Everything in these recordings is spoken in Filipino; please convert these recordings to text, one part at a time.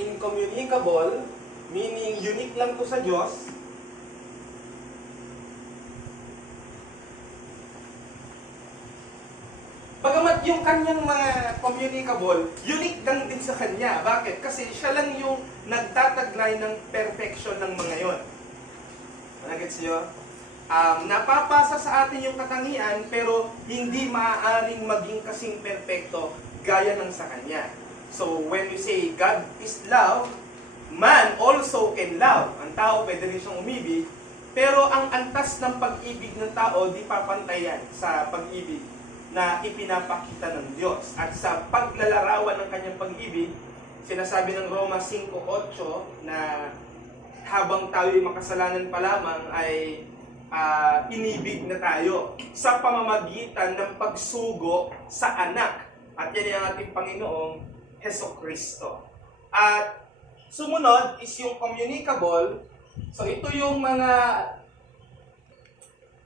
incommunicable, meaning unique lang to sa Diyos. Bagamat yung kanyang mga communicable, unique lang din sa kanya. Bakit? Kasi siya lang yung nagtataglay ng perfection ng mga yon. Nagets nyo? Napapasa sa atin yung katangian, pero hindi maaaring maging kasing perfecto gaya ng sa kanya. So, when we say God is love, man also can love. Ang tao pwede rin siyang umibig, pero ang antas ng pag-ibig ng tao di papantayan sa pag-ibig na ipinapakita ng Diyos. At sa paglalarawan ng kanyang pag-ibig, sinasabi ng Roma 5:8 na habang tayo'y makasalanan pa lamang ay inibig na tayo sa pamamagitan ng pagsugo sa anak. At yan ang ating Panginoong Hesukristo. At sumunod is yung communicable. So ito yung mga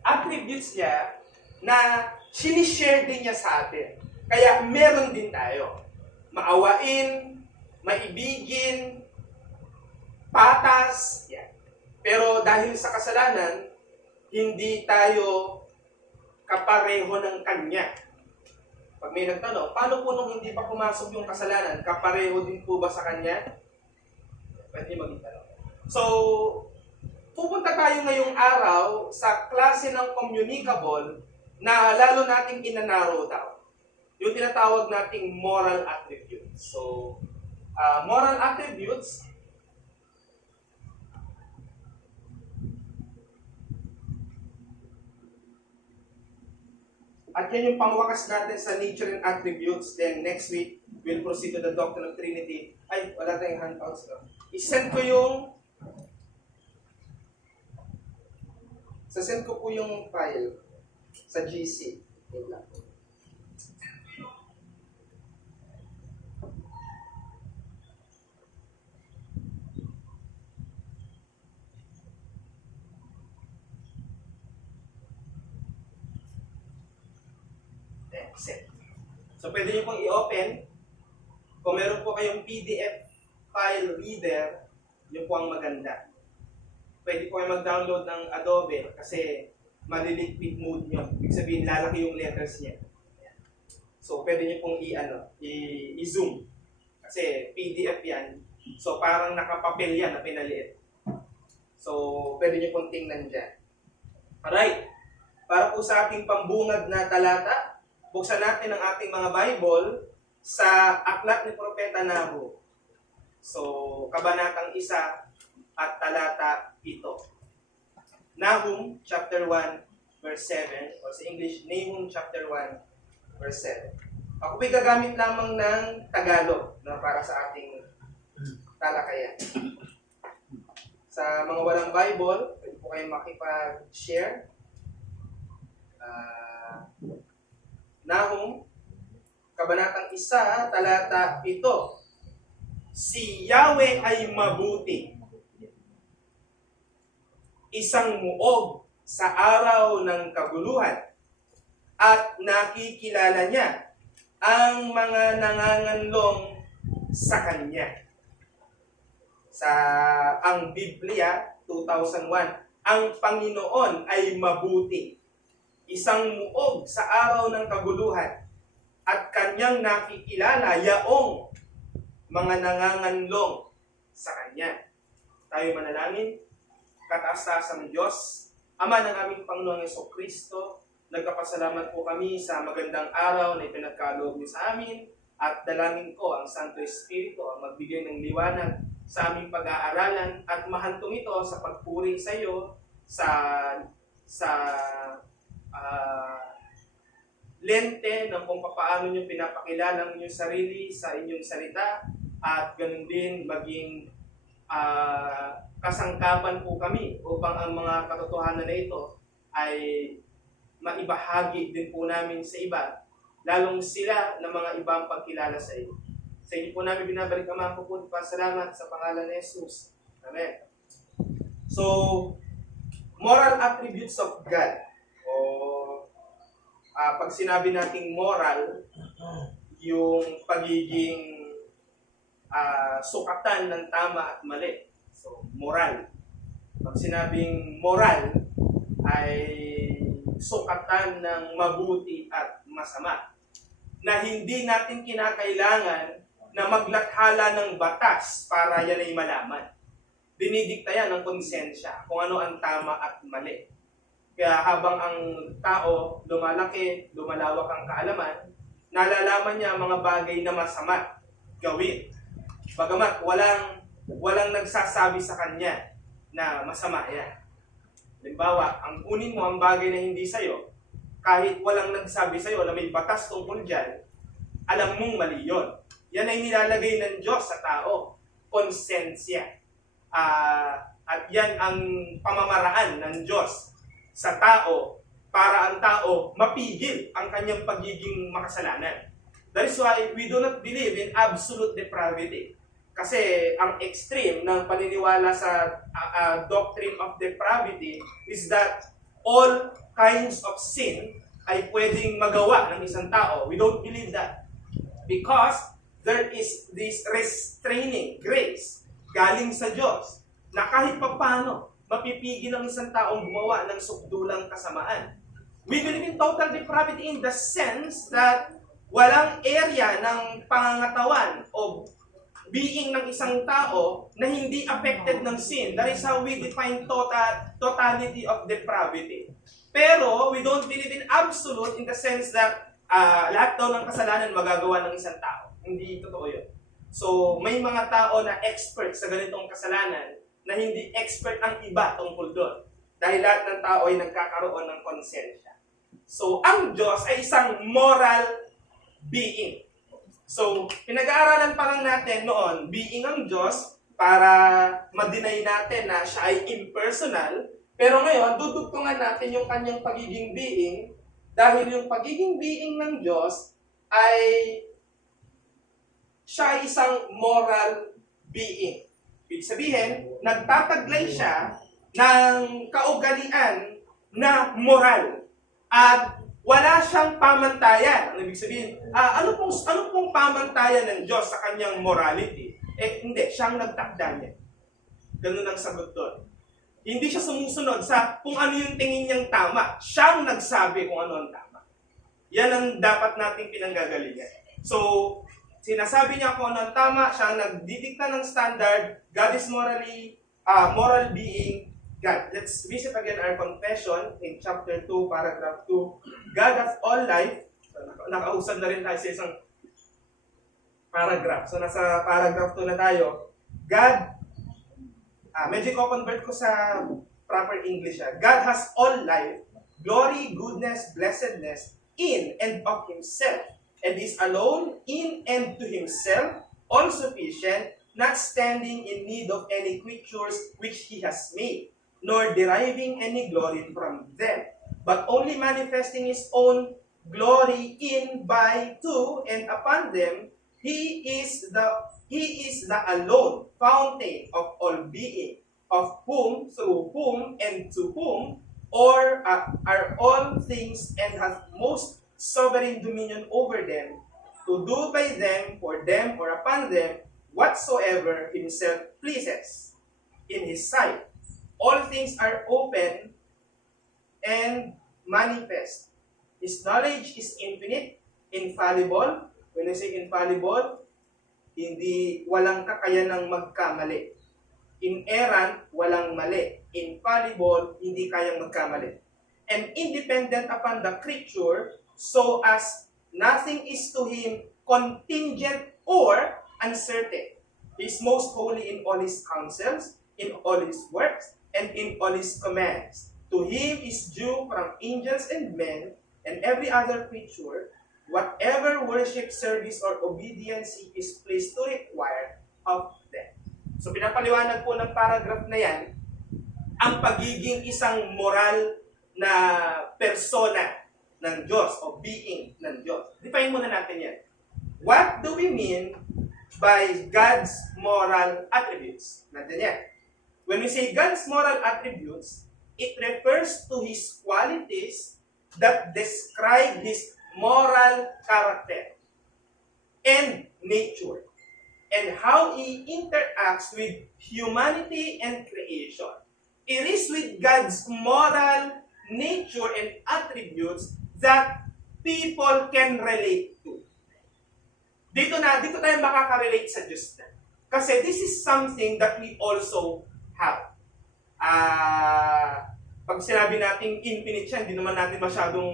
attributes niya na sinishare din niya sa atin. Kaya meron din tayo. Maawain, maibigin, patas, yan. Pero dahil sa kasalanan, hindi tayo kapareho ng Kanya. Pag may nagtanong, paano po nung hindi pa pumasok yung kasalanan, kapareho din po ba sa Kanya? Pwede maging tanong. So, pupunta tayo ngayong araw sa klase ng communicable na lalo nating inanarrow down. Yung tinatawag nating moral attributes. So, moral attributes, at yan yung pangwakas natin sa nature and attributes. Then next week, we'll proceed to the doctrine of Trinity. Ay, wala tayong handouts. I-send ko yung send ko po yung file sa GC. Yun lang. Set. So, pwede nyo pong i-open. Kung meron po kayong PDF file reader, yun po ang maganda. Pwede po kayo mag-download ng Adobe kasi maliligpit mode nyo. Ibig sabihin, lalaki yung letters niya. So, pwede nyo pong i-zoom. Kasi PDF yan. So, parang nakapapel yan na pinaliit. So, pwede nyo pong tingnan dyan. Alright. Para po sa ating pambungad na talata, buksan natin ang ating mga Bible sa Aklat ni Propeta Nahum. So, Kabanatang 1 at talata 7. Nahum chapter 1 verse 7, o sa English, Nahum chapter 1 verse 7. Ako po'y gagamit lamang ng Tagalog na para sa ating talakayan. Sa mga walang Bible, pwede po kayong makipag-share. Nahum, Kabanatang 1, talata 7. Si Yahweh ay mabuti, isang muog sa araw ng kaguluhan, at nakikilala niya ang mga nanganganlong sa Kanya. Sa ang Biblia 2001, ang Panginoon ay mabuti, isang muog sa araw ng kaguluhan, at Kanyang nakikilala yaong mga nanganganlong sa Kanya. Tayo manalangin. Kataas-taas ng Diyos, Ama ng aming Panginoong Hesukristo, nagkapasalamat po kami sa magandang araw na ipinagkaloob niyo sa amin, at dalangin ko ang Santo Espiritu ang magbigay ng liwanag sa aming pag-aaralan at mahantong ito sa pagpuri sa iyo sa lente ng kung paano nyo pinapakilala ang inyong sarili sa inyong salita, at ganun din maging kasangkapan po kami upang ang mga katotohanan na ito ay maibahagi din po namin sa iba, lalong sila na mga ibang pagkilala sa iyo. Sa inyo po namin binabalik ang mga pupunta pa. Salamat sa pangalan ni Jesus. Amen. So, moral attributes of God. O pag sinabi nating moral, yung pagiging sukatan ng tama at mali. So, moral. Pag sinabing moral, ay sukatan ng mabuti at masama. Na hindi natin kinakailangan na maglathala ng batas para yan ay malaman. Dinidikta yan ng konsensya kung ano ang tama at mali. Kaya habang ang tao lumalaki, lumalawak ang kaalaman, nalalaman niya ang mga bagay na masama gawin. Bagamat walang nagsasabi sa kanya na masama yan. Halimbawa, ang kunin mo ang bagay na hindi sa'yo, kahit walang nagsabi sa'yo na may batas tungkol dyan, alam mong mali yun. Yan ay nilalagay ng Diyos sa tao. Konsensya. At yan ang pamamaraan ng Diyos sa tao para ang tao mapigil ang kanyang pagiging makasalanan. That is why we do not believe in absolute depravity. Kasi ang extreme ng paniniwala sa doctrine of depravity is that all kinds of sin ay pwedeng magawa ng isang tao. We don't believe that. Because there is this restraining grace galing sa Diyos na kahit papano mapipigil ang isang taong gumawa ng sukdulang kasamaan. We believe in total depravity in the sense that walang area ng pangangatawan o being ng isang tao na hindi affected ng sin. That is how we define totality of depravity. Pero we don't believe in absolute in the sense that lahat daw ng kasalanan magagawa ng isang tao. Hindi totoo yun. So, may mga tao na expert sa ganitong kasalanan na hindi expert ang iba tungkol doon. Dahil lahat ng tao ay nagkakaroon ng konsensya. So, ang Diyos ay isang moral being. So, pinag-aaralan pa lang natin noon, being ang Diyos para ma-deny natin na siya ay impersonal. Pero ngayon, dudugtungan natin yung kanyang pagiging being dahil yung pagiging being ng Diyos ay siya ay isang moral being. Ibig sabihin, nagtataglay siya ng kaugalian na moral at wala siyang pamantayan. Ano ibig sabihin? Ano pong pamantayan ng Diyos sa kanyang morality? Hindi, siyang nagtakda niya. Ganun ang sagot doon. Hindi siya sumusunod sa kung ano yung tingin niyang tama. Siyang nagsabi kung ano ang tama. Yan ang dapat nating pinanggagalingan. So, sinasabi niya kung ano ang tama, siya ang nagdidikta ng standard. God is moral being. God. Let's visit again our confession in chapter 2, paragraph 2. God has all life. So, nakausad na rin tayo sa isang paragraph. So, nasa paragraph 2 na tayo. God, medyo ko-convert ko sa proper English. God has all life, glory, goodness, blessedness, in and of Himself, and is alone in and to Himself, all-sufficient, not standing in need of any creatures which He has made, nor deriving any glory from them, but only manifesting His own glory in, by, to, and upon them. He is the alone fountain of all being, of whom, through whom, and to whom are all things, and hath most sovereign dominion over them, to do by them, for them, or upon them, whatsoever Himself pleases. In His sight, all things are open and manifest. His knowledge is infinite, infallible. When I say infallible, walang kakayanang magkamali. Inerrant, walang mali. Infallible, hindi kayang magkamali. And independent upon the creature, so as nothing is to Him contingent or uncertain. He is most holy in all His counsels, in all His works, and in all His commands. To Him is due from angels and men, and every other creature, whatever worship, service, or obedience He is pleased to require of them. So pinapaliwanag po ng paragraph na yan, ang pagiging isang moral na persona ng Diyos o being ng Diyos. Define muna natin yan. What do we mean by God's moral attributes? Nandiyan yan. When we say God's moral attributes, it refers to His qualities that describe His moral character and nature. and how He interacts with humanity and creation. It is with God's moral nature and attributes that people can relate to. Dito tayo makaka-relate sa Diyos na. Kasi this is something that we also have. Pag sinabi nating infinite siya, hindi naman natin masyadong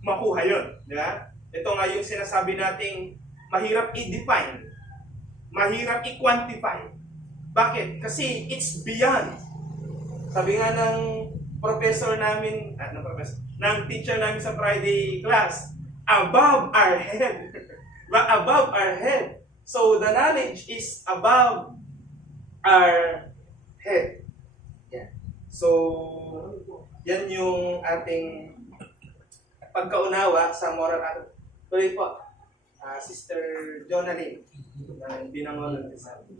makuha yun. Di ba? Ito nga yung sinasabi nating mahirap i-define, mahirap i-quantify. Bakit? Kasi it's beyond. Sabi nga ng professor namin, ng teacher namin sa Friday class, above our head. Above our head. So the knowledge is above our head. Yeah. So, yan yung ating pagkaunawa sa moral attitude. Tuloy po, Sister Jonalyn, binangon ng sabi.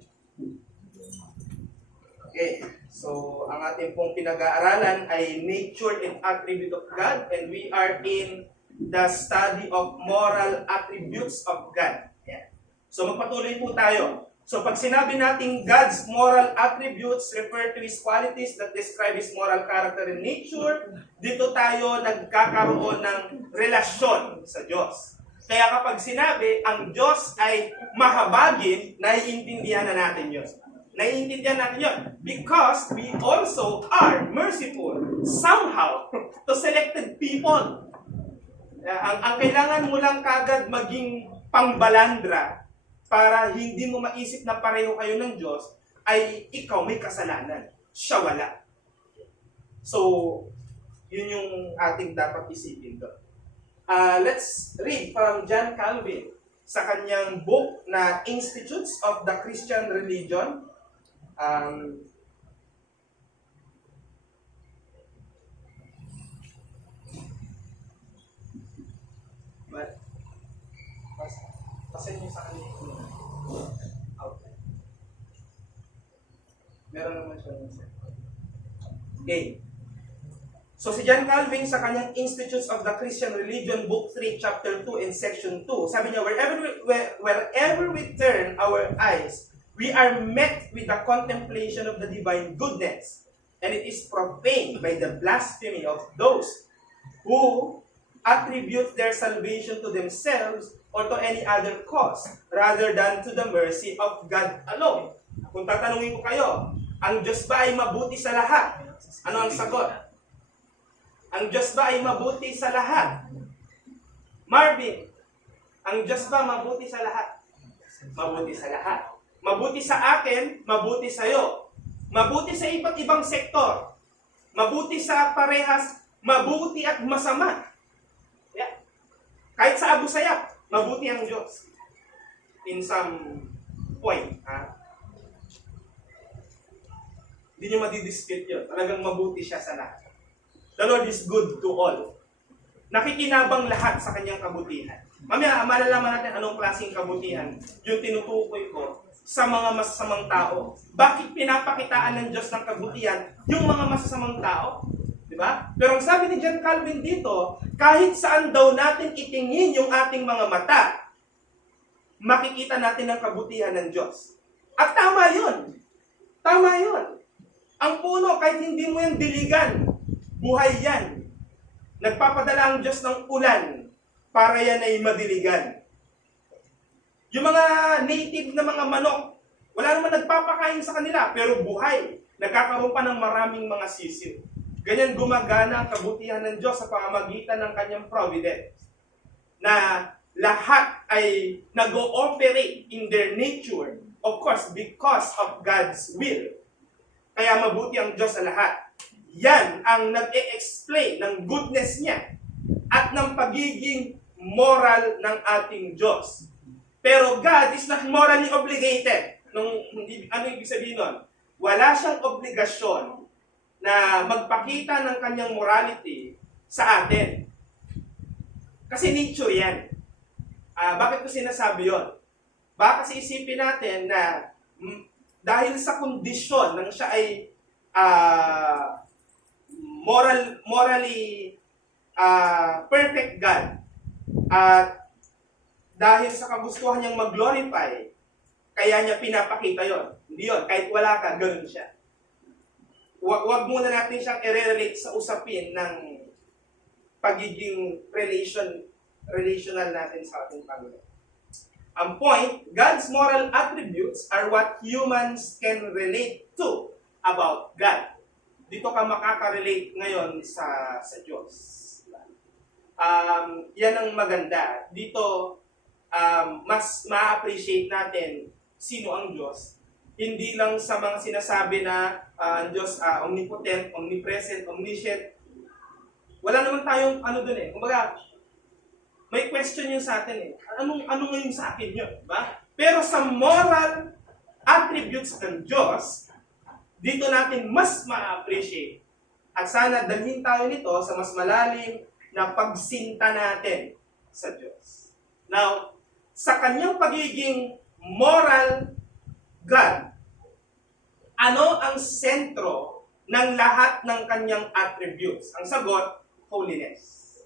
Okay, so ang ating pong pinag-aaralan ay nature and attribute of God, and we are in the study of moral attributes of God. Yeah. So magpatuloy po tayo. So pag sinabi natin God's moral attributes refer to His qualities that describe His moral character and nature, dito tayo nagkakaroon ng relasyon sa Diyos. Kaya kapag sinabi, ang Diyos ay mahabagin, naiintindihan na natin yun. Naiintindihan natin yun. Because we also are merciful somehow to selected people. Ang kailangan mo lang kagad maging pangbalandra para hindi mo maisip na pareho kayo ng Diyos ay ikaw may kasalanan. Siya wala. So, yun yung ating dapat isipin doon. Let's read from John Calvin sa kanyang book na Institutes of the Christian Religion. Pasin niyo sa kanila. Okay. Meron naman siya. Okay. So si John Calvin sa kanyang Institutes of the Christian Religion, Book 3, Chapter 2, and Section 2, sabi niya, wherever we turn our eyes, we are met with the contemplation of the divine goodness, and it is profaned by the blasphemy of those who attribute their salvation to themselves or to any other cause, rather than to the mercy of God alone. Kung tatanungin ko kayo, ang Diyos ba ay mabuti sa lahat? Ano ang sagot? Ang Diyos ba ay mabuti sa lahat? Marvin, ang Diyos ba mabuti sa lahat? Mabuti sa lahat. Mabuti sa akin, mabuti sa iyo. Mabuti sa iba't ibang sektor. Mabuti sa parehas, mabuti at masama. Yeah. Kahit sa Abu Sayyaf, mabuti ang Diyos. In some point. Hindi nyo madidispute yun. Talagang mabuti siya sa lahat. The Lord is good to all. Nakikinabang lahat sa kanyang kabutihan. Mamaya, malalaman natin anong klaseng kabutihan yung tinutukoy ko sa mga masasamang tao. Bakit pinapakitaan ng Diyos ng kabutihan yung mga masasamang tao? Diba? Pero ang sabi ni John Calvin dito, kahit saan daw natin itingin yung ating mga mata, makikita natin ang kabutihan ng Diyos. At tama yun. Tama yun. Ang puno, kahit hindi mo yung diligan, buhay yan. Nagpapadala ang Diyos ng ulan para yan ay madiligan. Yung mga native na mga manok, wala naman nagpapakain sa kanila, pero buhay. Nagkakaroon pa ng maraming mga sisiw. Ganyan gumagana ang kabutihan ng Diyos sa pamamagitan ng kanyang providence. Na lahat ay nag-ooperate in their nature, of course, because of God's will. Kaya mabuti ang Diyos sa lahat. Yan ang nag-e-explain ng goodness niya at ng pagiging moral ng ating Diyos. Pero God is not morally obligated. Ano ibig sabihin nun? Wala siyang obligasyon na magpakita ng kanyang morality sa atin. Kasi nature yan. Bakit ko sinasabi yun? Baka kasi isipin natin na dahil sa kondisyon nang siya ay morally perfect God, at dahil sa kagustuhan niyang mag-glorify, kaya niya pinapakita yon. Hindi yon. Kahit wala ka, ganun siya. Wag muna natin siyang i-relate sa usapin ng pagiging relational natin sa ating Panginoon. Ang point, God's moral attributes are what humans can relate to about God. Dito ka makaka-relate ngayon sa Diyos. Yan ang maganda. Dito, mas ma-appreciate natin sino ang Diyos. Hindi lang sa mga sinasabi na ang Diyos omnipotent, omnipresent, omniscient. Wala naman tayong dun eh. Kumbaga, may question yun sa atin eh. Ano ngayon sa akin yun? Diba? Pero sa moral attributes ng Diyos, dito natin mas ma-appreciate. At sana dalhin tayo nito sa mas malalim na pagsinta natin sa Diyos. Now, sa kanyang pagiging moral God, ano ang sentro ng lahat ng kanyang attributes? Ang sagot, holiness.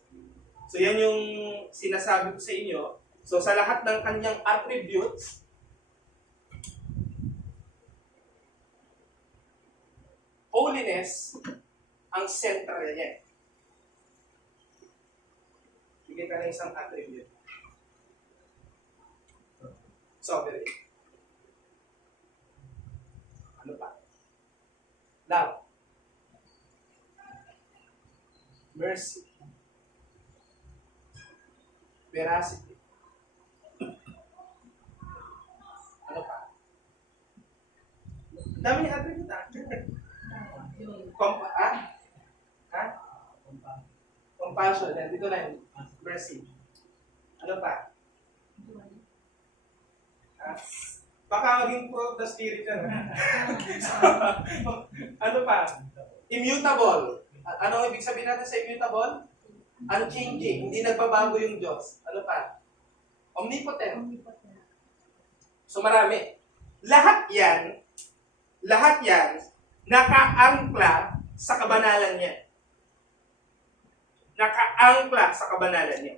So yan yung sinasabi ko sa inyo. So sa lahat ng kanyang attributes, holiness ang central niya. Bigyan ka ng isang attribute. Sovereign. Ano pa? Love. Mercy. Veracity. Ano pa? Dami niya attribute Compassion. Dito na yun. Mercy. Ano pa? Baka maging fruit of the spirit yan. Ano pa? Immutable. Ano ang ibig sabihin natin sa immutable? Unchanging. Hindi nagbabago yung Diyos. Ano pa? Omnipotent. So marami. Lahat yan, nakaangkla sa kabanalan niya. Nakaangkla sa kabanalan niya.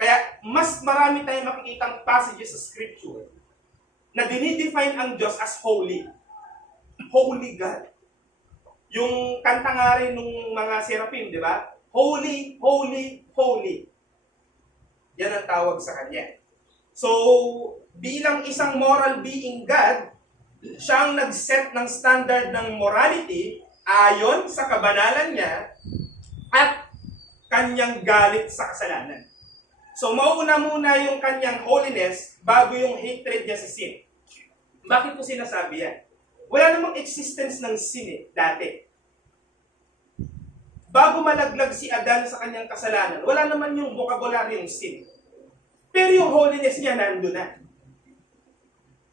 Kaya mas marami tayong makikitang passages sa Scripture na dinidefine ang Diyos as holy. Holy God. Yung kanta nga rin ng mga seraphim, di ba? Holy, holy, holy. Yan ang tawag sa Kanya. So, bilang isang moral being God, siyang nag-set ng standard ng morality ayon sa kabanalan niya at Kanyang galit sa kasalanan. So, mauna muna yung Kanyang holiness bago yung hatred niya sa sin. Bakit ko sinasabi yan? Wala namang existence ng sin dati. Bago malaglag si Adan sa kanyang kasalanan, wala naman yung vocabulary yung sin. Pero yung holiness niya nandun na.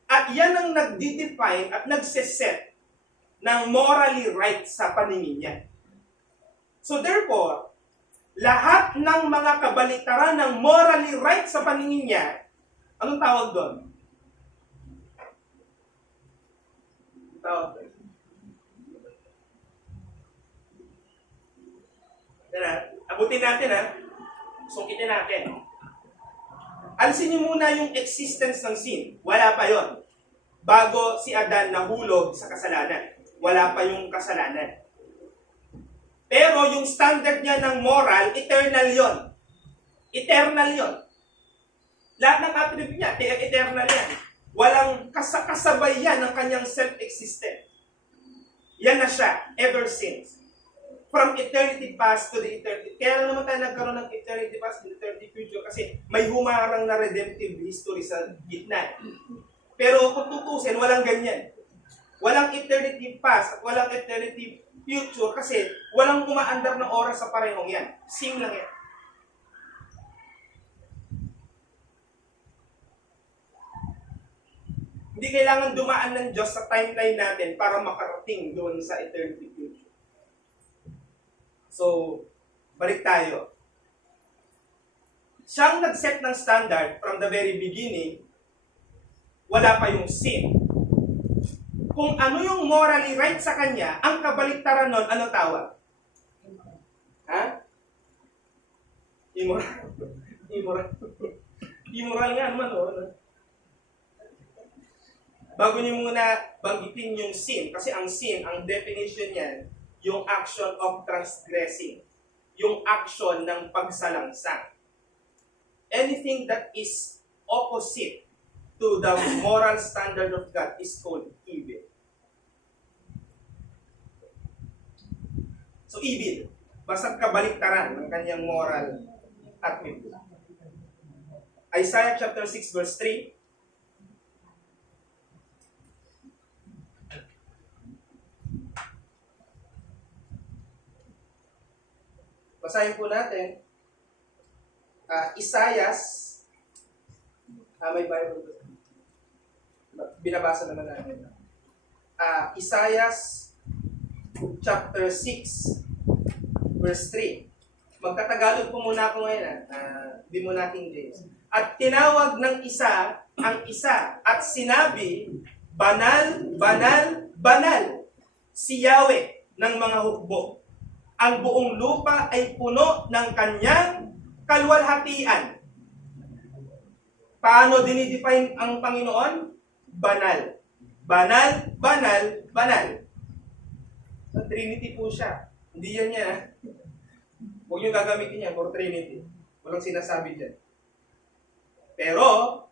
At yan ang nagdi-define at nagseset ng morally right sa paningin niya. So therefore, lahat ng mga kabaliktaran ng morally right sa paningin niya, anong tawag doon? Tawag doon. Abutin natin sungkitin natin. Alisin niyo muna yung existence ng sin. Wala pa yon. Bago si Adan nahulog sa kasalanan. Wala pa yung kasalanan. Pero yung standard niya ng moral, eternal yon. Eternal yon. Lahat ng attribute niya, eternal yan. Walang kasabay yan ng kanyang self-existence. Yan na siya, ever since. From eternity past to the eternity. Kaya lang naman tayo nagkaroon ng eternity past and eternity future kasi may humarang na redemptive history sa gitna. Pero kung tutusin, walang ganyan. Walang eternity past at walang eternity future kasi walang umaandar ng oras sa parehong yan. Same lang yan. Hindi kailangan dumaan ng Diyos sa timeline natin para makarating doon sa eternity future. So, balik tayo. Siyang nag-set ng standard from the very beginning, wala pa yung sin. Kung ano yung morally right sa kanya, ang kabaliktaran nun, ano tawag? Immoral. Immoral. Immoral nga naman, bago niyo muna banggitin yung sin, kasi ang sin, ang definition niyan, yung action of transgressing, yung action ng pagsalangsang. Anything that is opposite to the moral standard of God is called evil. So evil, basta kabaliktaran ng kanyang moral attribute. Isaiah chapter 6 verse 3. Basahin po natin. Isaias, may Bible doon. Binabasa naman natin. Isaias chapter 6 verse 3. Magtatagalog po muna ako ngayon. Di mo natin James. At tinawag ng isa ang isa at sinabi, banal, banal, banal, si Yahweh ng mga hukbo. Ang buong lupa ay puno ng kanyang kalwalhatian. Paano dinidefine ang Panginoon? Banal. Banal, banal, banal. So, Trinity po siya. Hindi yan yan. Huwag nyo gagamitin yan for Trinity. Walang sinasabi dyan. Pero,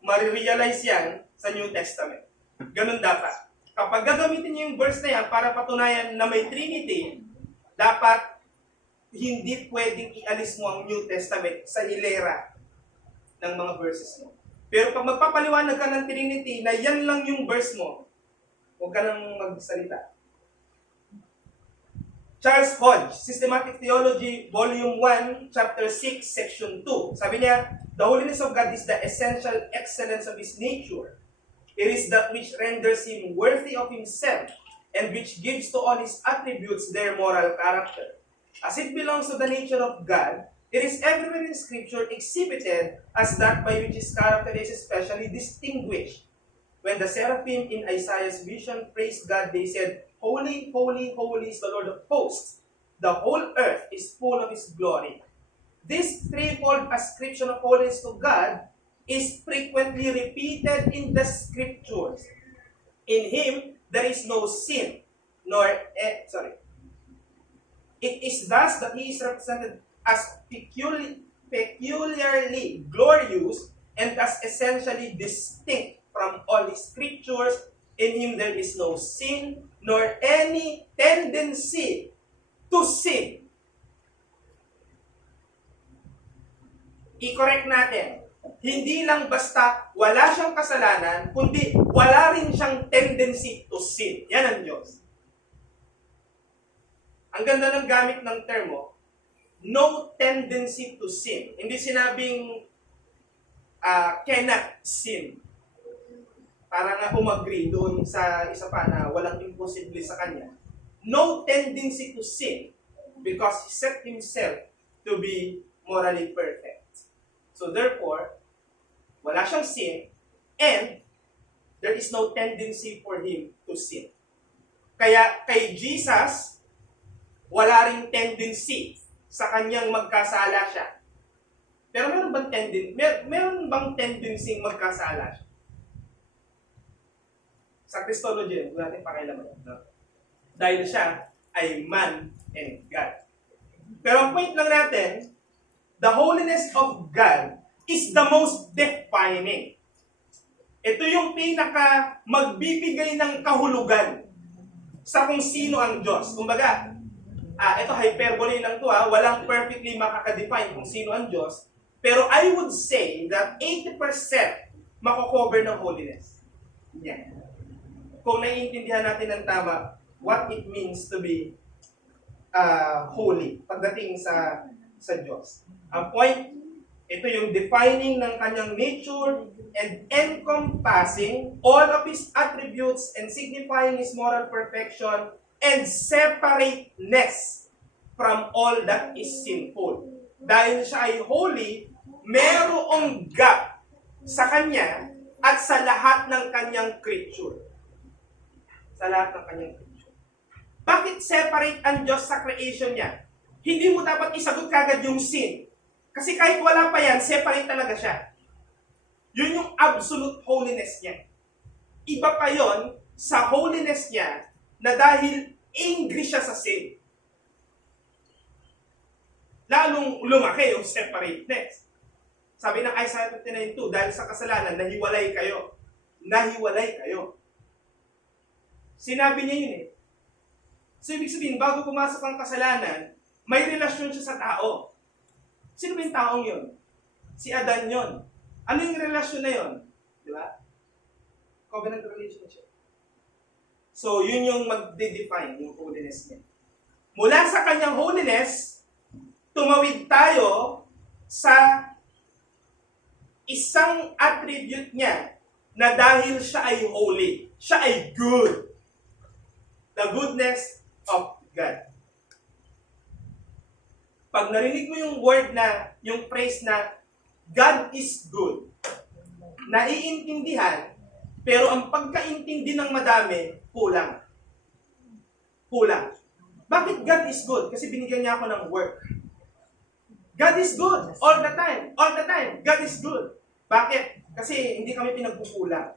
marirealize yan sa New Testament. Ganun dapat. Kapag gagamitin nyo yung verse na yan para patunayan na may Trinity, dapat hindi pwedeng ialis mo ang New Testament sa hilera ng mga verses mo. Pero pag magpapaliwanag ka ng Trinity na yan lang yung verse mo, huwag ka nang magsalita. Charles Hodge, Systematic Theology, Volume 1, Chapter 6, Section 2. Sabi niya, the holiness of God is the essential excellence of His nature. It is that which renders Him worthy of Himself and which gives to all His attributes their moral character. As it belongs to the nature of God, it is everywhere in Scripture exhibited as that by which His character is especially distinguished. When the seraphim in Isaiah's vision praised God, they said, Holy, holy, holy is the Lord of hosts. The whole earth is full of His glory. This threefold ascription of holiness to God is frequently repeated in the Scriptures. In Him, there is no sin, It is thus that He is represented as peculiarly glorious and thus essentially distinct from all His creatures. In Him there is no sin, nor any tendency to sin. I-correct natin. Hindi lang basta wala siyang kasalanan, kundi wala rin siyang tendency to sin. Yan ang Diyos. Ang ganda ng gamit ng termo, no tendency to sin. Hindi sinabing cannot sin. Para nga umagree doon sa isa pa na walang imposible sa kanya. No tendency to sin because He set Himself to be morally perfect. So therefore, wala siyang sin and there is no tendency for Him to sin. Kaya kay Jesus, wala ring tendency sa kanyang magkasala siya. Pero meron bang tendency magkasala siya? Sa Christology, huwag natin pakialaman. No? Dahil siya ay man and God. Pero ang point lang natin, the holiness of God is the most defining. Ito yung pinaka magbibigay ng kahulugan sa kung sino ang Diyos. Kumbaga, ito hyperbole lang to walang perfectly makaka-define kung sino ang Diyos. Pero I would say that 80% mako-cover ng holiness. Yan. Kung naiintindihan natin ng tama, what it means to be holy pagdating sa Diyos. Ang point, ito yung defining ng kanyang nature and encompassing all of His attributes and signifying His moral perfection and separateness from all that is sinful. Dahil siya ay holy, merong gap sa Kanya at sa lahat ng Kanyang creature. Sa lahat ng Kanyang creature. Bakit separate ang Diyos sa creation niya? Hindi mo dapat isagot kagad yung sin. Kasi kahit wala pa yan, separate talaga siya. Yun yung absolute holiness niya. Iba pa yon sa holiness niya na dahil angry siya sa sin. Lalong lumaki yung separateness. Sabi ng Isaiah 59:2, dahil sa kasalanan, nahiwalay kayo. Nahiwalay kayo. Sinabi niya yun eh. So, ibig sabihin, bago pumasok ang kasalanan, may relasyon siya sa tao. Sino ba yung taong yun? Si Adan yun. Ano yung relasyon na yun? Di ba? Covenant relationship. So, yun yung magde-define yung holiness niya. Mula sa kanyang holiness, tumawid tayo sa isang attribute niya na dahil siya ay holy, siya ay good. The goodness of God. Pag narinig mo yung word na, yung phrase na God is good, naiintindihan, pero ang pagkaintindi ng madami, kulang. Kulang. Bakit God is good? Kasi binigyan niya ako ng work. God is good all the time. All the time. God is good. Bakit? Kasi hindi kami pinagkukulang.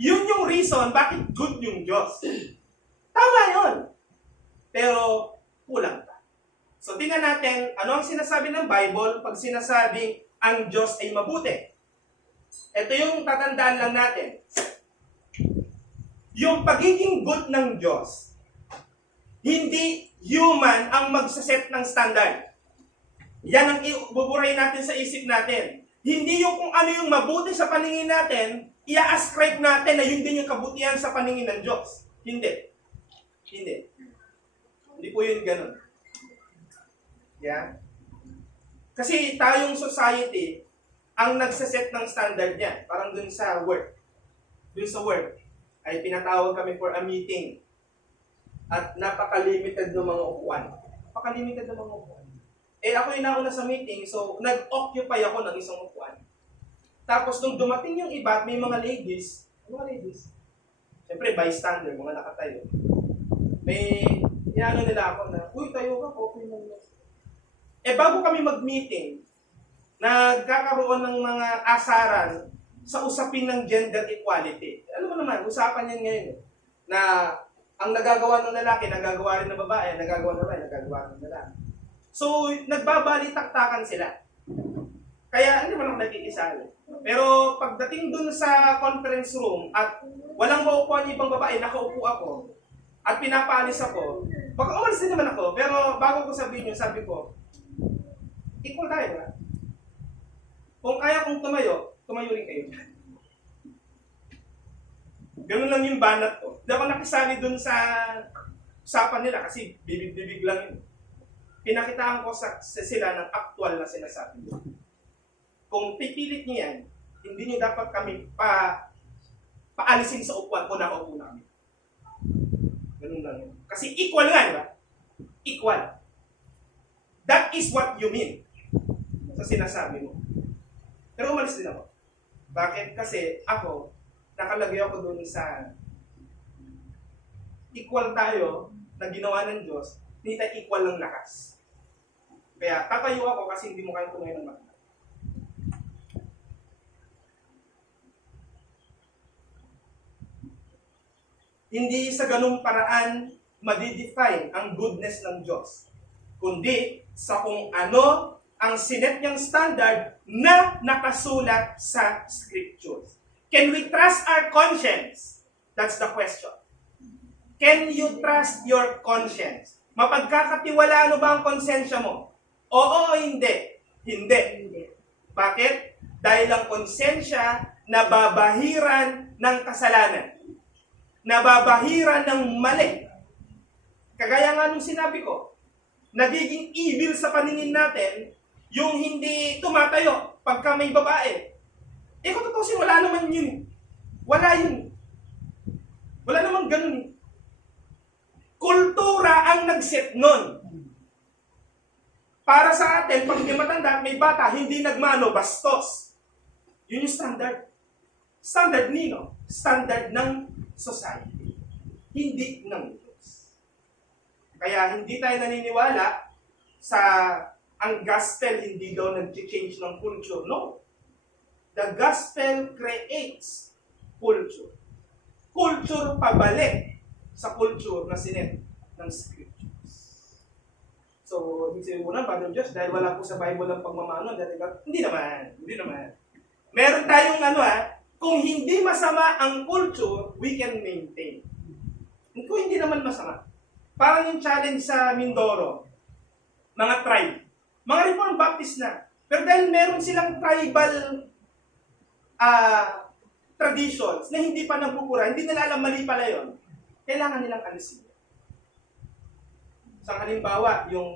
Yun yung reason bakit good yung Diyos. Tama yun. Pero kulang pa. So tingnan natin, ano ang sinasabi ng Bible pag sinasabing ang Diyos ay mabuti. Ito yung tatandaan lang natin. Yung pagiging good ng Diyos, hindi human ang magsaset ng standard. Yan ang ibuburahin natin sa isip natin. Hindi yung kung ano yung mabuti sa paningin natin, i-ascribe natin na yun din yung kabutihan sa paningin ng Diyos. Hindi. Hindi. Hindi po yun ganun. Yeah? Kasi tayong society, ang nagsaset ng standard niya, parang dun sa work. Dun sa work, ay pinatawag kami for a meeting. At napaka-limited ng mga upuan. Napaka-limited ng mga upuan. Eh ako yung nauna sa meeting, so nag-occupy ako ng isang upuan. Tapos nung dumating yung iba, may mga ladies, siyempre bystander, mga nakatayo. May inano nila ako na, uy, tayo ka, okay lang. Eh bago kami mag-meeting, nagkakaroon ng mga asaran sa usapin ng gender equality. Alam mo naman, usapan yan ngayon. Na ang nagagawa ng lalaki, nagagawa rin ng babae, nagagawa ng babae, nagagawa ng lalaki. So, nagbabalitaktakan sila. Kaya, hindi man ako nagkikisali. Pero, pagdating dun sa conference room at walang maupuan yung ibang babae, nakaupo ako, at pinapaalis ako, baka umalis din naman ako, pero bago ko sabihin yun, sabi ko, equal tayo, ha? Kung kaya kong tumayo rin kayo. Ganun lang yung banat ko. Hindi ako nakisali dun sa usapan nila kasi bibig-bibig lang yun. Pinakitaan ko sa sila ng actual na sinasabi. Kung pipilit niyo yan, hindi niyo dapat kami paalisin sa upuan kung nakaupo na kami. Ganun lang yun. Kasi equal nga, di ba? Equal. That is what you mean sa sinasabi mo. Pero umalis din ako. Bakit? Kasi ako, nakalagay ako doon sa equal tayo na ginawa ng Diyos, hindi tayo equal ng lakas. Kaya tatayo ako kasi hindi mo kaya tumayo ng maganda. Hindi sa ganung paraan madidefine ang goodness ng Diyos, kundi sa kung ano ang sinet niyang standard na nakasulat sa Scriptures. Can we trust our conscience? That's the question. Can you trust your conscience? Mapagkakatiwalaan mo ba ang konsensya mo? Oo o hindi? Hindi. Bakit? Dahil ang konsensya nababahiran ng kasalanan. Nababahiran ng mali. Kagaya nga nung sinabi ko, nagiging evil sa paningin natin yung hindi tumatayo pagka may babae. Eh kung tutusin, wala naman yun. Wala yun. Wala naman ganun. Kultura ang nag-set nun. Para sa atin, pag may matanda, may bata, hindi nagmano, bastos. Yun yung standard. Standard nino? Standard ng society. Hindi ng Diyos. Kaya hindi tayo naniniwala sa ang gospel hindi daw nag-change ng culture. No. The gospel creates culture. Culture pabalik sa culture na sinet ng Scriptures. So, hindi sabihin mo na, Brother Josh, dahil wala po sa Bible ang pagmamano, hindi naman. Meron tayong kung hindi masama ang culture, we can maintain. Kung hindi naman masama. Parang yung challenge sa Mindoro, mga tribe. Mga Reformed Baptist na. Pero dahil meron silang tribal traditions na hindi pa nabubura, hindi nila alam mali pala yun, kailangan nilang alisin. Sa halimbawa, yung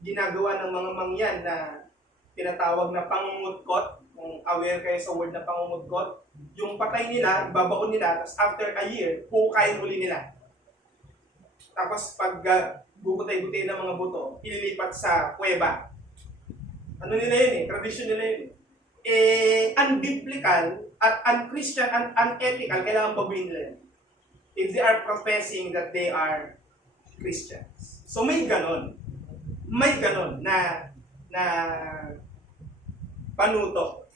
ginagawa ng mga mangyan na tinatawag na pangungudkot, kung aware kayo sa word na pangungudkot, yung patay nila, babaon nila, tapos after a year, pukayin muli nila. Tapos pag bubutay-butay ng mga buto, ililipat sa kuweba. Ano nila yun tradition nila yun unbiblical at un-Christian and unethical, kailangan babuin nila yun. If they are professing that they are Christians. So may ganon na panuto.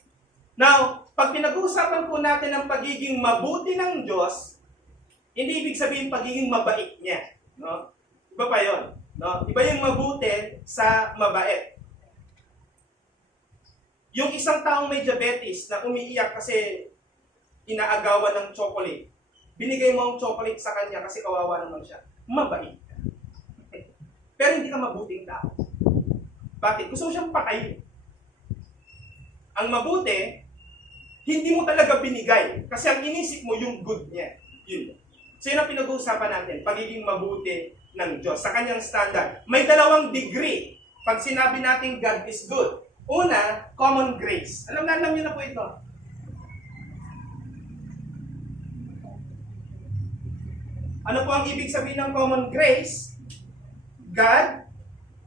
Now, pag pinag-uusapan po natin ang pagiging mabuti ng Diyos, hindi ibig sabihin pagiging mabait niya. No? Iba pa yun. No? Iba yung mabuti sa mabait. Yung isang taong may diabetes na umiiyak kasi inaagawan ng chocolate, binigay mo ang chocolate sa kanya kasi kawawa naman siya, mabait ka. Pero hindi ka mabuting tao. Bakit? Gusto mo siyang patayin. Ang mabuti, hindi mo talaga binigay. Kasi ang inisip mo yung good niya. Yun. So yun ang pinag-uusapan natin, pagiging mabuti ng Diyos. Sa kanyang standard. May 2 degree pag sinabi natin God is good. Una, common grace. Alam niyo na po ito. Ano po ang ibig sabihin ng common grace? God,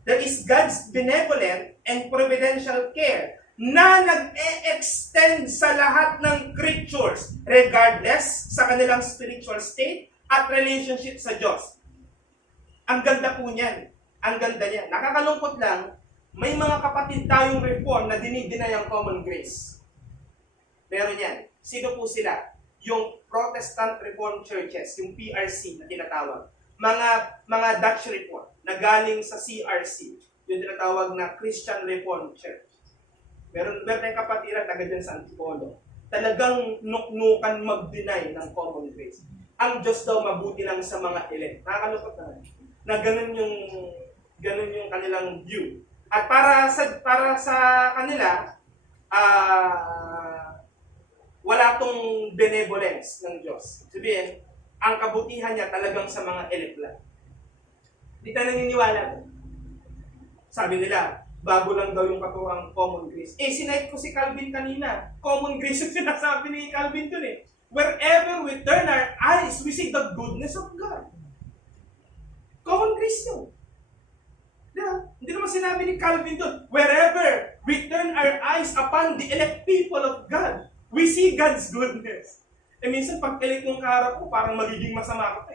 that is God's benevolent and providential care na nag-e-extend sa lahat ng creatures regardless sa kanilang spiritual state at relationship sa Diyos. Ang ganda po niyan. Ang ganda niyan. Nakakalungkot lang, may mga kapatid tayong reform na dinideny ang common grace. Meron yan. Sino po sila? Yung Protestant Reformed Churches, yung PRC na tinatawag. Mga Dutch Reform na galing sa CRC, yung tinatawag na Christian Reformed Church. Meron tayong kapatiran taga dyan sa Antipolo. Talagang nuknukan mag-deny ng common grace. Ang Diyos daw mabuti lang sa mga elect. Nakakalungkot naman. Na ganun yung kanilang view. At para sa kanila, wala tong benevolence ng Diyos. Sabihin, ang kabutihan niya talagang sa mga elect lang. Di tayo naniniwala. Sabi nila, bago lang daw yung katuwang common grace. Sinayt ko si Calvin kanina. Common grace yung sinasabi ni Calvin dun Wherever we turn our eyes, we see the goodness of God. Common grace yun. Diba? Hindi naman sinabi ni Calvin dun, wherever we turn our eyes upon the elect people of God, we see God's goodness. Minsan pag elect mong kaharap ko, parang magiging masama ko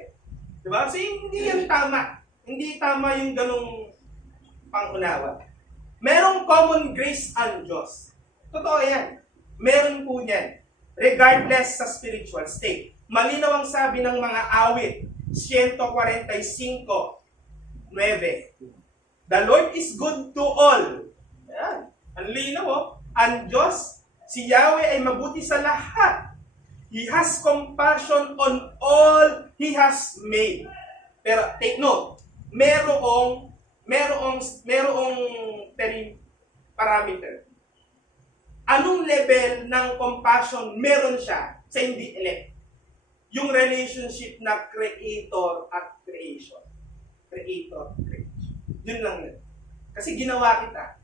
Diba? So hindi yan tama. Hindi tama yung ganong pangunawa. Merong common grace ang Diyos. Totoo yan. Meron po yan. Regardless sa spiritual state. Malinaw ang sabi ng mga awit, 145:9. The Lord is good to all. Yan. Ang linaw Ang Diyos, si Yahweh ay mabuti sa lahat. He has compassion on all He has made. Pero take note, merong parameter. Anong level ng compassion meron siya sa hindi elect? Yung relationship na creator at creation. Creator at creation. Yun lang yun. Kasi ginawa kita.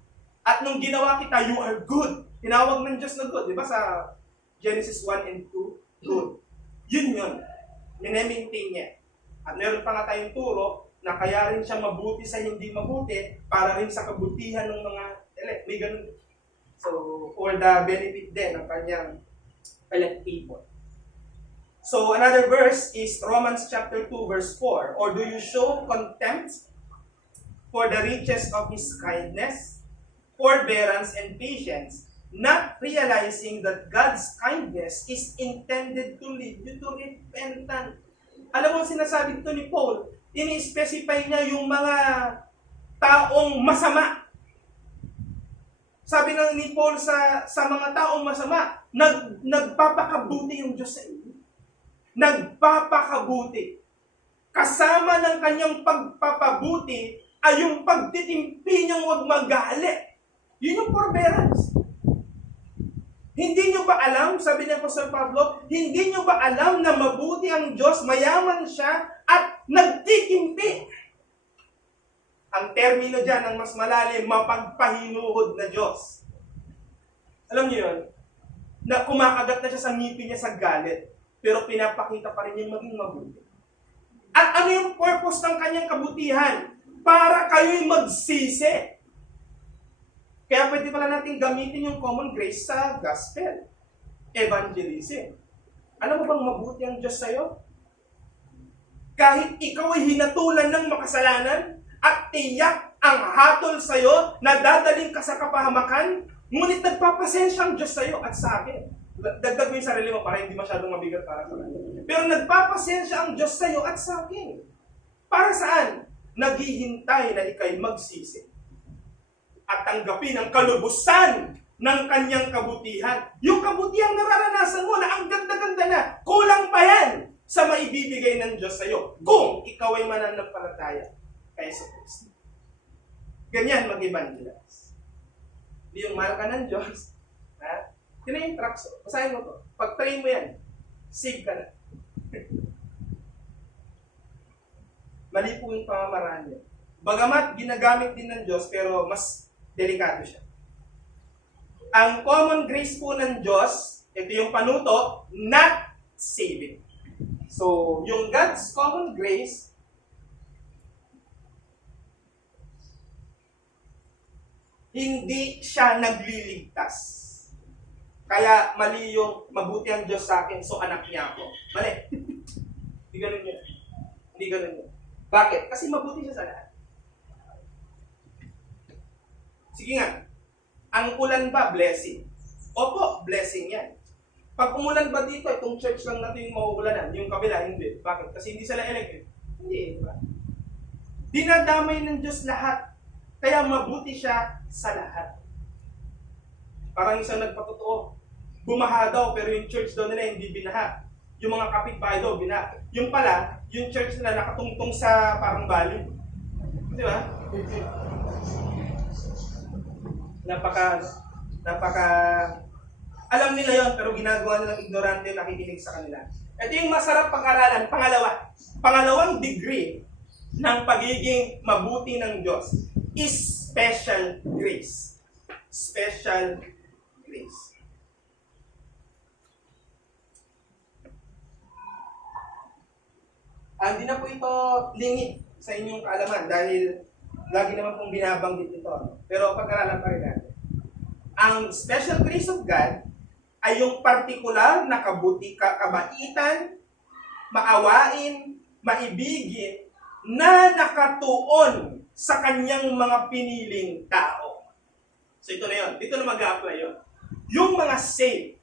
At nung ginawa kita, you are good. Tinawag ng Diyos na good. Di ba sa Genesis 1 and 2? Good. Yun. Minemaintain niya. At meron pa nga tayong turo na kaya rin siya mabuti sa hindi mabuti para rin sa kabutihan ng mga elect. May ganun. So, for the benefit din ng kanyang elect people. So, another verse is Romans chapter 2, verse 4. Or do you show contempt for the riches of His kindness, forbearance, and patience, not realizing that God's kindness goodness is intended to lead you to repentance. Alam mo ang sinasabi dito ni Paul, ini-specify niya yung mga taong masama. Sabi ng ni Paul sa mga taong masama, nagpapakabuti yung Diyos sa inyo. Nagpapakabuti. Kasama ng kanyang pagpapabuti ay yung pagtitimpi niyang huwag magalit. Yun yung forbearance. Hindi nyo ba alam, sabi ni Apostol Pablo, hindi nyo ba alam na mabuti ang Diyos, mayaman siya, at nagtitimpi? Ang termino dyan, ang mas malalim, mapagpahinuhod na Diyos. Alam niyo yun? Na kumakagat na siya sa ngipin niya sa galit, pero pinapakita pa rin niyang maging mabuti. At ano yung purpose ng kanyang kabutihan? Para kayo'y magsisi. Kaya pwede pala natin gamitin yung common grace sa gospel. Evangelism. Alam mo bang mabuti ang Diyos sa'yo? Kahit ikaw ay hinatulan ng makasalanan at tiyak ang hatol sa'yo na dadaling ka sa kapahamakan, ngunit nagpapasensya ang Diyos sa'yo at sa akin. Dagdag mo yung sarili mo para hindi masyadong mabigat para sa kanya. Pero nagpapasensya ang Diyos sa'yo at sa akin. Para saan? Naghihintay na ikay magsisi at tanggapin ang kalubusan ng kanyang kabutihan. Yung kabutihan nararanasan mo na ang ganda-ganda na, kulang pa yan sa maibibigay ng Diyos sa'yo kung ikaw ay mananampalataya kay Kristo. Ganyan mag-evangelize. Hindi yung mahal ka ng Diyos. Ha? Yun na yung tracks. Basahin mo to. Pag-pray mo yan, save ka na. Mali po yung pamamaraan niya. Bagamat ginagamit din ng Diyos, pero mas delikado siya. Ang common grace po ng Diyos, ito yung panuto, not saving. So, yung God's common grace, hindi siya nagliligtas. Kaya mali yung mabuti ang Diyos sa akin, so anak niya ako. Mali. Hindi ganun yun. Hindi ganun yun. Bakit? Kasi mabuti siya sa lahat. Sige nga, ang ulan ba, blessing? Opo, blessing yan. Pag umulan ba dito, itong church lang natin yung mauulanan, yung kabila, hindi. Bakit? Kasi hindi sila elected. Hindi, diba? Dinadamay ng Diyos lahat. Kaya mabuti siya sa lahat. Parang isang nagpatotoo, bumaha daw, pero yung church daw nila hindi binaha. Yung mga kapitbahay daw, binaha. Yung pala, yung church nila nakatungtong sa parang bali. Di ba? Napaka, alam nila yon pero ginagawa nilang ignorante yung nakikinig sa kanila. Ito yung masarap pag-aralan. Pangalawang degree ng pagiging mabuti ng Diyos is special grace. Special grace. Hindi na po ito lingit sa inyong kaalaman dahil lagi naman pong binabanggit ito. Pero pag-aralan pa rin natin. Ang special grace of God ay yung partikular na kabaitan, maawain, maibigin, na nakatuon sa kanyang mga piniling tao. So ito na yun. Dito na mag-a-apply yun. Yung mga saved,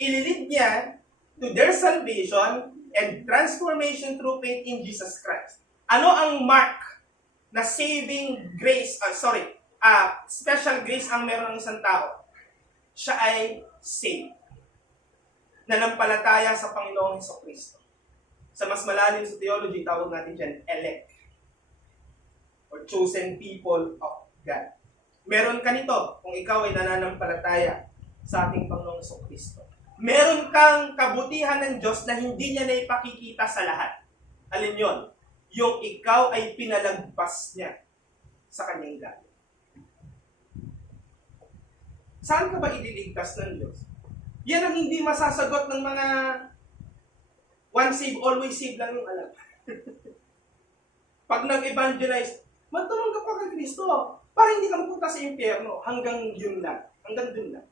ililid niya to their salvation and transformation through faith in Jesus Christ. Ano ang mark na saving grace, special grace ang meron ng isang tao? Siya ay saved. Nanampalataya sa Panginoong Jesucristo. Sa mas malalim sa theology, tawag natin dyan, elect. Or chosen people of God. Meron ka nito kung ikaw ay nananampalataya sa ating Panginoong Jesucristo. Meron kang kabutihan ng Diyos na hindi niya na ipakikita sa lahat. Alin yon? Yung ikaw ay pinalagpas niya sa kanyang galit. Saan ka ba ililigtas ng Diyos? Yan ang hindi masasagot ng mga one save, always save lang yung alam. Pag nag-evangelize, magtulong ka pa kay Kristo para hindi ka mapunta sa impyerno. Hanggang yun lang. Hanggang dun lang.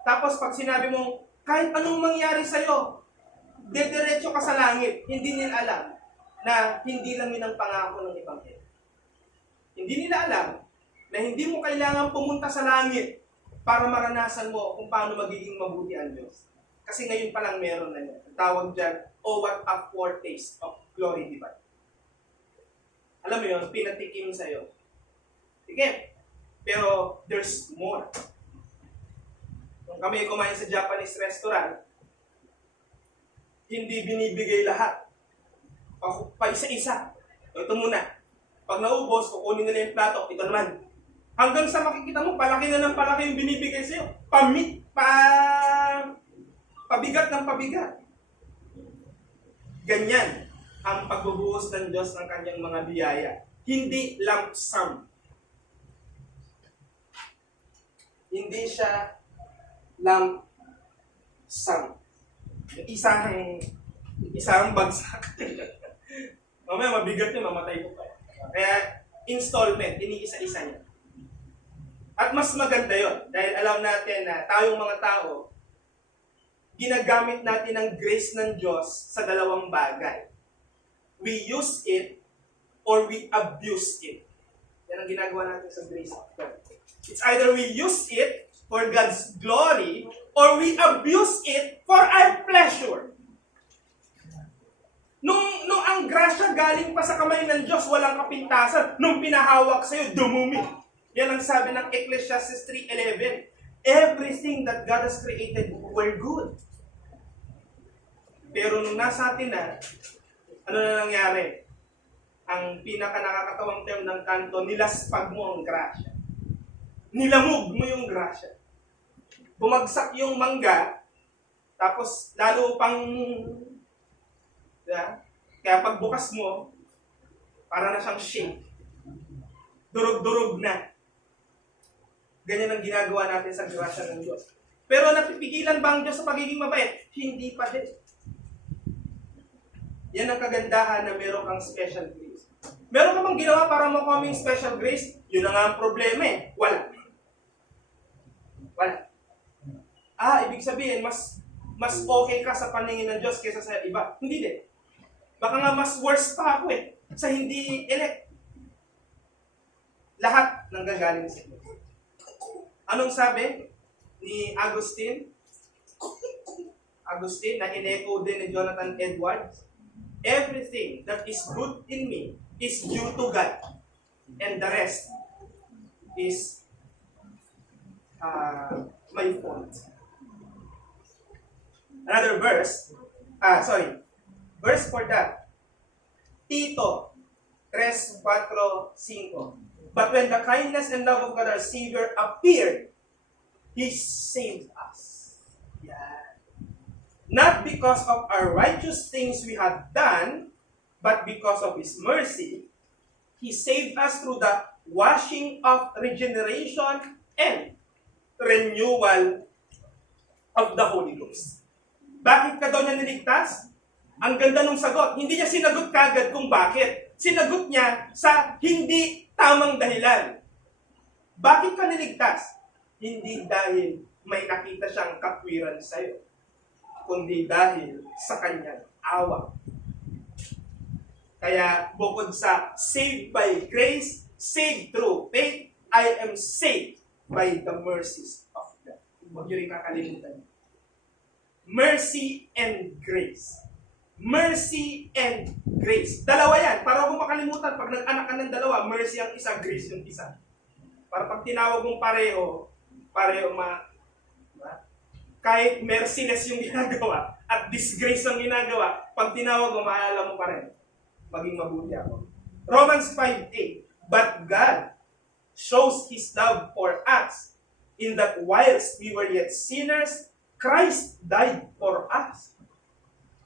Tapos pag sinabi mong, kahit anong mangyari sa'yo, dediretso ka sa langit, hindi nila alam na hindi lang yun ang pangako ng Ebanghelyo. Hindi nila alam na hindi mo kailangan pumunta sa langit para maranasan mo kung paano magiging mabuti ang Diyos. Kasi ngayon pa lang meron na yan. Ang tawag dyan, oh what a foretaste of glory divine. Alam mo yun, pinatikim sa'yo. Sige, pero there's more. Kung kami kumain sa Japanese restaurant, hindi binibigay lahat. Pa isa-isa. Ito muna. Pag naubos, kukunin nila yung plato, ito naman. Hanggang sa makikita mo, palaki na ng palaki yung binibigay sa'yo. Pabigat ng pabigat. Ganyan ang pagbubuhos ng Diyos ng kanyang mga biyaya. Hindi lump sum. Hindi siya lump sum. Isang bagsak. Mamaya mabigat yun, mamatay ko pa. Kaya installment, iniisa-isa niya. At mas maganda yon dahil alam natin na tayong mga tao, ginagamit natin ang grace ng Diyos sa dalawang bagay. We use it or we abuse it. Yan ang ginagawa natin sa grace of God. It's either we use it for God's glory or we abuse it for our pleasure. Nung ang grasya galing pa sa kamay ng Diyos, walang kapintasan. Nung pinahawak sa'yo, dumumi. Yan ang sabi ng Ecclesiastes 3:11. Everything that God has created were good. Pero nung nasa atin na, ano na nangyari? Ang pinaka-nakakatawang term ng kanto, nilaspag mo ang grasya. Nilamog mo yung grasya. Bumagsak yung mangga, tapos lalo pang... Kaya pagbukas mo, para na siyang shake. Durog-durog na. Ganyan ang ginagawa natin sa grasya ng Diyos. Pero napipigilan ba ang Diyos sa pagiging mabait? Hindi pa din. Yan ang kagandahan na meron kang special grace. Meron ka bang ginawa para makuha yung special grace? Yun na nga ang problema eh. Wala. Ibig sabihin, mas okay ka sa paningin ng Diyos kaysa sa iba. Hindi din. Baka nga mas worse pa ako sa hindi elect. Lahat ng gagaling sa Diyos. Anong sabi ni Agustin? Na in-echo din ni Jonathan Edwards. Everything that is good in me is due to God. And the rest is my fault. Another verse. Verse for that. Tito 3:4-5. But when the kindness and love of God our Savior appeared, He saved us. Yeah. Not because of our righteous things we had done, but because of His mercy, He saved us through the washing of regeneration and renewal of the Holy Ghost. Bakit ka daw niya niligtas? Ang ganda nung sagot. Hindi niya sinagot kagad kung bakit. Sinagot niya sa hindi tamang dahilan. Bakit ka niligtas? Hindi dahil may nakita siyang katwiran sa'yo, kundi dahil sa kanyang awa. Kaya bukod sa saved by grace, saved through faith, I am saved by the mercies of God. Huwag niyo rin kakalimutan. Mercy and grace. Mercy and grace. Dalawa yan. Para huwag makalimutan, pag nag-anak ka ng dalawa, mercy ang isa, grace yung isa. Para pag tinawag mong pareho kahit merciless yung ginagawa at disgrace ang ginagawa, pag tinawag mo, maalala mo pa rin. Maging mabuti ako. Romans 5:8. But God shows His love for us in that whilst we were yet sinners, Christ died for us.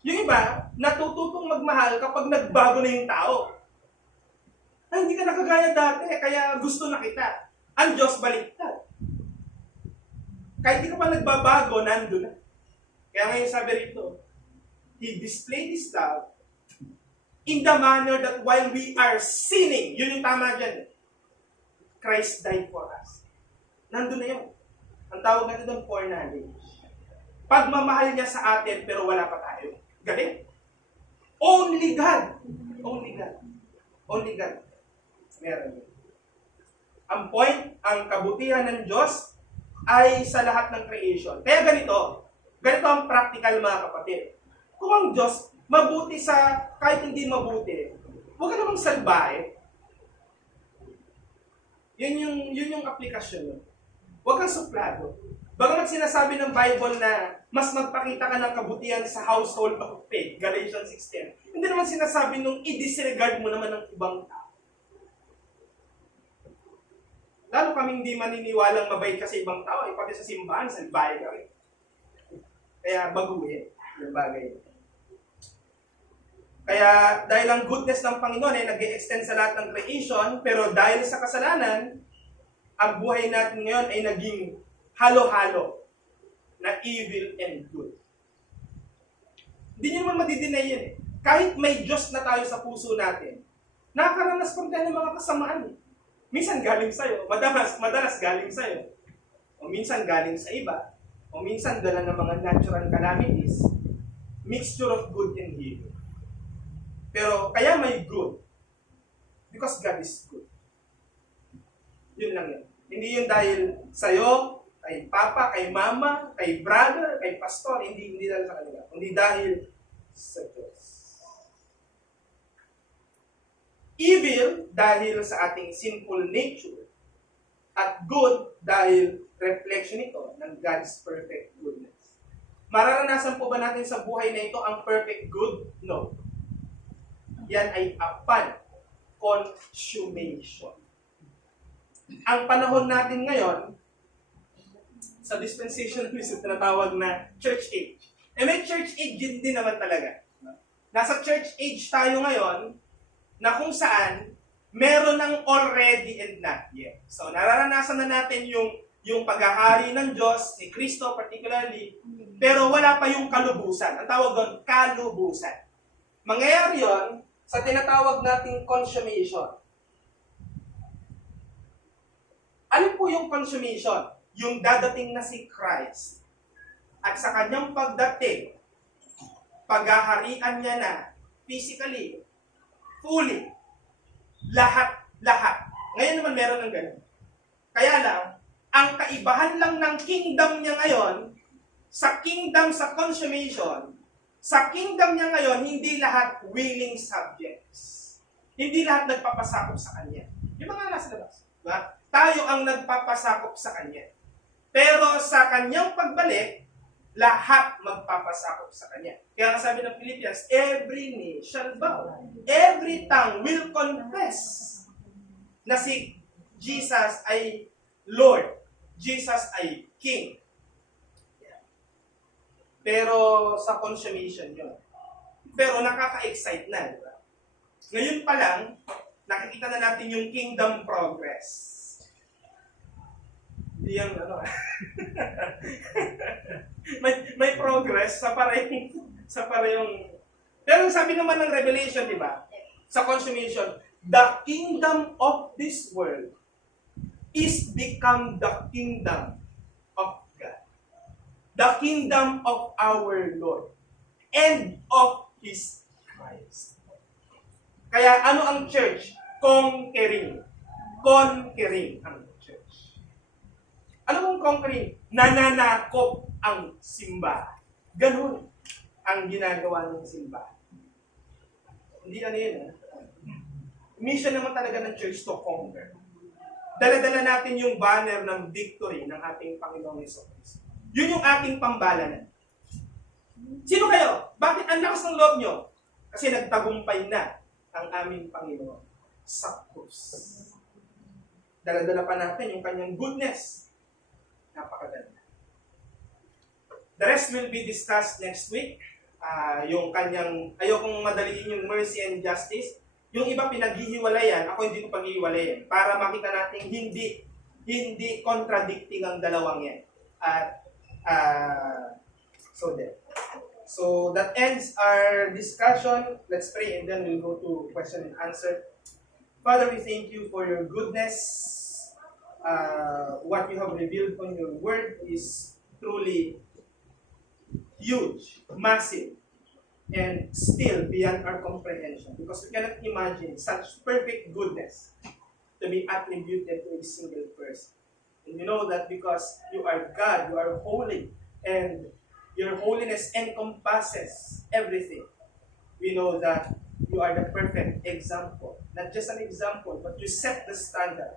Yung iba, natututong magmahal kapag nagbago na yung tao. Ay, hindi ka nakagaya dati, kaya gusto na kita. Ang Diyos baliktad. Kahit hindi ka pa nagbabago, nandun na. Kaya ngayon sabi rito, He displayed His love in the manner that while we are sinning, yun yung tama dyan, Christ died for us. Nandun na yun. Ang tawag natin doon, foreknowledge. Pagmamahal niya sa atin, pero wala pa tayo. Galing. Only God. Only God. Only God. Meron yun. Ang point, ang kabutihan ng Diyos ay sa lahat ng creation. Kaya ganito, Ganito ang practical, mga kapatid. Kung ang Diyos, mabuti sa kahit hindi mabuti, huwag ka namang salbahe. Yun yung aplikasyon nun. Huwag kang suplado. Bagamat sinasabi ng Bible na mas magpakita ka ng kabutihan sa household of faith, Galatians 6:10. Hindi naman sinasabi nung i-disregard mo naman ng ibang tao. Lalo kaming hindi maniniwalang mabait ka sa ibang tao, pati sa simbahan, salbahe ka rin. Kaya baguhin yung bagay. Kaya dahil ang goodness ng Panginoon ay nag-extend sa lahat ng creation, pero dahil sa kasalanan, ang buhay natin ngayon ay naging halo-halo na evil and good. Hindi nyo naman madidinay yan eh. Kahit may Diyos na tayo sa puso natin, nakakaranas pa tayo ng mga kasamaan eh. Minsan galing sa'yo, madalas galing sa'yo. O minsan galing sa iba. O minsan dala ng mga natural calamities. Mixture of good and evil. Pero kaya may good. Because God is good. Yun lang yun. Hindi yun dahil sa'yo, kay papa, kay mama, kay brother, kay pastor, hindi dahil sa kanila. Hindi dahil sa Diyos. Evil dahil sa ating sinful nature. At good dahil reflection ito ng God's perfect goodness. Mararanasan po ba natin sa buhay na ito ang perfect good? No. Yan ay upon consummation. Ang panahon natin ngayon, sa dispensation is tinatawag na church age. May church age din naman talaga. Nasa church age tayo ngayon, na kung saan meron ng already and not yet. So, nararanasan na natin yung paghahari ng Diyos, ni Kristo particularly, pero wala pa yung kalubusan. Ang tawag doon, kalubusan. Mangyayari yon sa tinatawag nating consummation. Ano po yung consummation? Yung dadating na si Christ. At sa kanyang pagdating, paghaharian niya na physically, fully. Lahat. Ngayon naman meron ng ganun. Kaya lang, ang kaibahan lang ng kingdom niya ngayon, sa kingdom sa consummation, sa kingdom niya ngayon, hindi lahat willing subjects. Hindi lahat nagpapasakop sa kanya. Yung mga nasa labas. Diba? Tayo ang nagpapasakop sa kanya. Pero sa kanyang pagbalik, lahat magpapasakop sa kanya. Kaya sabi ng Philippians, every knee shall bow. Every tongue will confess na si Jesus ay Lord. Jesus ay King. Pero sa consummation yun. Pero nakaka-excite na, di ba? Ngayon pa lang, nakikita na natin yung kingdom progress. Yung may progress sa parehong. Pero sabi naman ng Revelation, di ba? Sa consummation, the kingdom of this world is become the kingdom of God. The kingdom of our Lord and of His Christ. Kaya ano ang church? Conquering. Conquering ang church. Ano mong conquering? Nananakop ang simbahan. Ganun ang ginagawa ng simbahan. Hindi ano yun, mission naman talaga ng church to conquer. Dala-dala natin yung banner ng victory ng ating Panginoong Hesus. Yun yung ating pambalanan. Sino kayo? Bakit ang lakas ng loob nyo? Kasi nagtagumpay na ang aming Panginoon sa krus. Dala-dala pa natin yung kanyang goodness. Napakaganda. The rest will be discussed next week. Yung kanyang, ayokong madaliin yung mercy and justice. Yung iba pinaghihiwalayan, ako hindi ko paghihiwalayan. Para makita natin hindi contradicting ang dalawang yan. At so that ends our discussion. Let's pray and then we'll go to question and answer. Father, we thank you for your goodness. What you have revealed on your word is truly huge, massive, and still beyond our comprehension because we cannot imagine such perfect goodness to be attributed to a single person. And you know that because you are God, you are holy, and Your holiness encompasses everything. We know that you are the perfect example. Not just an example, but you set the standard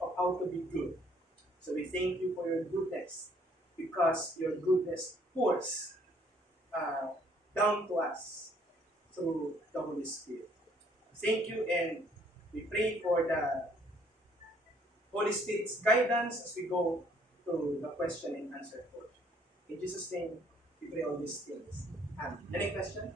of how to be good. So we thank you for your goodness, because your goodness pours down to us through the Holy Spirit. Thank you, and we pray for the Holy Spirit's guidance as we go to the question and answer portion. In Jesus' name, we pray all these things. Amen. Any question?